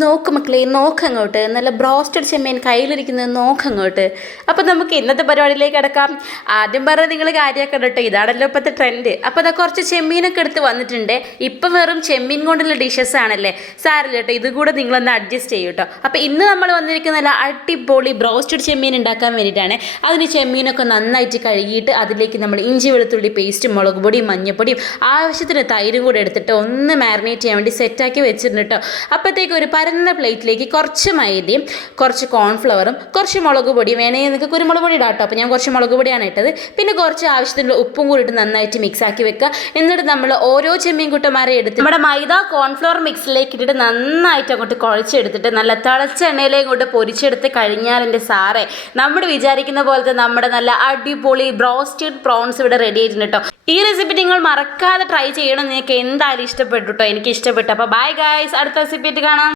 നോക്ക് മക്കളെ നോക്കങ്ങോട്ട് നല്ല ബ്രോസ്റ്റഡ് ചെമ്മീൻ കയ്യിലിരിക്കുന്നത് നോക്കങ്ങോട്ട്. അപ്പം നമുക്ക് ഇന്നത്തെ പരിപാടിയിലേക്ക് കിടക്കാം. ആദ്യം പറഞ്ഞത് നിങ്ങൾ കാര്യമാക്കണം കേട്ടോ, ഇതാണല്ലോ ഇപ്പോഴത്തെ ട്രെൻഡ്. അപ്പോൾ അതാ കുറച്ച് ചെമ്മീനൊക്കെ എടുത്ത് വന്നിട്ടുണ്ട്. ഇപ്പം വെറും ചെമ്മീൻ കൊണ്ടുള്ള ഡിഷസ് ആണല്ലേ, സാരില്ല കേട്ടോ, ഇത് കൂടെ നിങ്ങളൊന്ന് അഡ്ജസ്റ്റ് ചെയ്യും കേട്ടോ. അപ്പോൾ ഇന്ന് നമ്മൾ വന്നിരിക്കുന്ന നല്ല അടിപൊളി ബ്രോസ്റ്റഡ് ചെമ്മീൻ ഉണ്ടാക്കാൻ വേണ്ടിയിട്ടാണ്. അതിന് ചെമ്മീനൊക്കെ നന്നായിട്ട് കഴുകിയിട്ട് അതിലേക്ക് നമ്മൾ ഇഞ്ചി വെളുത്തുള്ളി പേസ്റ്റും മുളക് പൊടിയും മഞ്ഞപ്പൊടിയും ആവശ്യത്തിന് തൈരും കൂടെ എടുത്തിട്ട് ഒന്ന് മാരിനേറ്റ് ചെയ്യാൻ വേണ്ടി സെറ്റാക്കി വെച്ചിട്ടുണ്ട് കേട്ടോ. അപ്പോഴത്തേക്ക് ഒരു പരന്ന പ്ലേറ്റിലേക്ക് കുറച്ച് മൈദയും കുറച്ച് കോൺഫ്ലവറും കുറച്ച് മുളക് പൊടിയും വേണമെങ്കിൽ നിങ്ങൾക്ക് കുരുമുളക് പൊടി ഇടാം കേട്ടോ. അപ്പോൾ ഞാൻ കുറച്ച് മുളക് പൊടിയാണ് ഇട്ടത്. പിന്നെ കുറച്ച് ആവശ്യത്തിനുള്ള ഉപ്പും കൂടി ഇട്ട് നന്നായിട്ട് മിക്സ് ആക്കി വെക്കുക. എന്നിട്ട് നമ്മൾ ഓരോ ചെമ്മീൻ കുട്ടന്മാരെ എടുത്ത് നമ്മുടെ മൈദ കോൺഫ്ലവർ മിക്സിലേക്ക് ഇട്ടിട്ട് നന്നായിട്ട് അങ്ങോട്ട് കുഴച്ചെടുത്തിട്ട് നല്ല തിളച്ച എണ്ണയിലേക്ക് കൊണ്ട് പൊരിച്ചെടുത്ത് കഴിഞ്ഞാൽ എൻ്റെ സാറേ, നമ്മൾ വിചാരിക്കുന്ന പോലത്തെ നമ്മുടെ നല്ല അടിപൊളി ബ്രോസ്റ്റഡ് പ്രോൺസ് ഇവിടെ റെഡി ആയിട്ടുണ്ട് കേട്ടോ. ഈ റെസിപ്പി നിങ്ങൾ മറക്കാതെ ട്രൈ ചെയ്യണം. നിങ്ങൾക്ക് എന്തായാലും ഇഷ്ടപ്പെട്ടു കേട്ടോ, എനിക്ക് ഇഷ്ടപ്പെട്ടു. അപ്പോൾ ബൈ ഗൈസ്, അടുത്ത റെസിപ്പി ആയിട്ട് കാണാം.